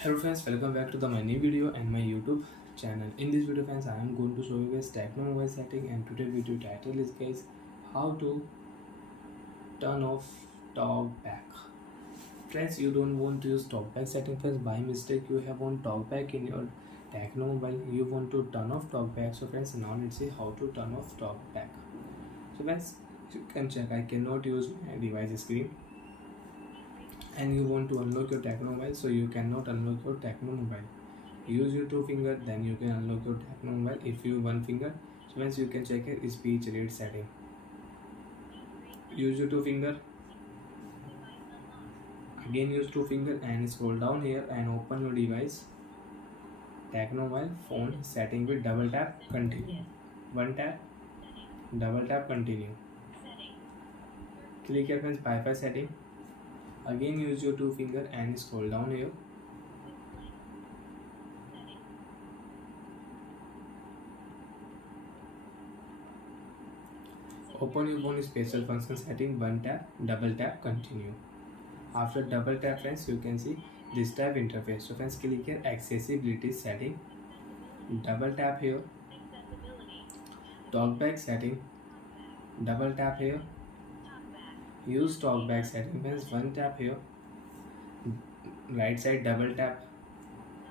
Hello friends, welcome back to my new video and my YouTube channel. In this video friends, I am going to show you guys Tecno mobile setting, and today video title is guys how to turn off TalkBack. Friends, you don't want to use TalkBack setting friends. By mistake you have on TalkBack in your Tecno mobile. You want to turn off TalkBack. So friends, now let's see how to turn off TalkBack. So friends, you can check I cannot use my device screen, and you want to unlock your Tecno mobile, so you cannot unlock your Tecno mobile. Use your two finger, then you can unlock your Tecno mobile. If you one finger, so once you can check your speech rate setting. Use your two finger, again use two finger and scroll down here and open your device Tecno mobile phone setting with double tap continue. One tap, double tap continue. Click here friends Wi-Fi setting. Again use your two finger and scroll down here. Open your phone special function setting, one tap, double tap, continue. After double tap friends, you can see this type interface. So friends, click here accessibility setting, double tap here, TalkBack setting, double tap here, use TalkBack setting friends, one tap here, right side double tap,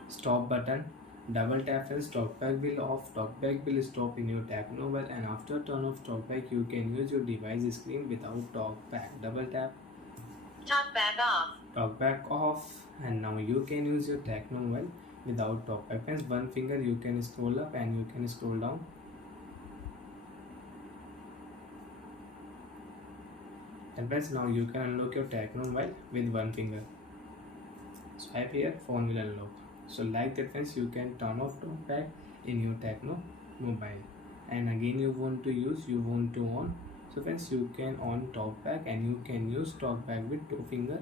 stop button, double tap friends, TalkBack will off, TalkBack will stop in your Tecno mobile, and after turn off TalkBack you can use your device screen without TalkBack. Double tap, TalkBack off, TalkBack off, and now you can use your Tecno mobile without TalkBack. Friends, one finger you can scroll up and you can scroll down. And friends, now you can unlock your Tecno mobile with one finger. Swipe here, phone will unlock. So like that friends, you can turn off TalkBack in your Tecno mobile. And again you want to on. So friends, you can on TalkBack and you can use TalkBack with two finger.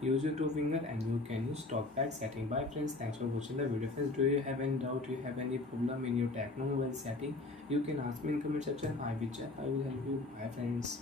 Use your two finger and you can use TalkBack setting. Bye friends, thanks for watching the video friends. Do you have any doubt, you have any problem in your Tecno mobile setting, you can ask me in comment section. I will check, I will help you. Bye friends.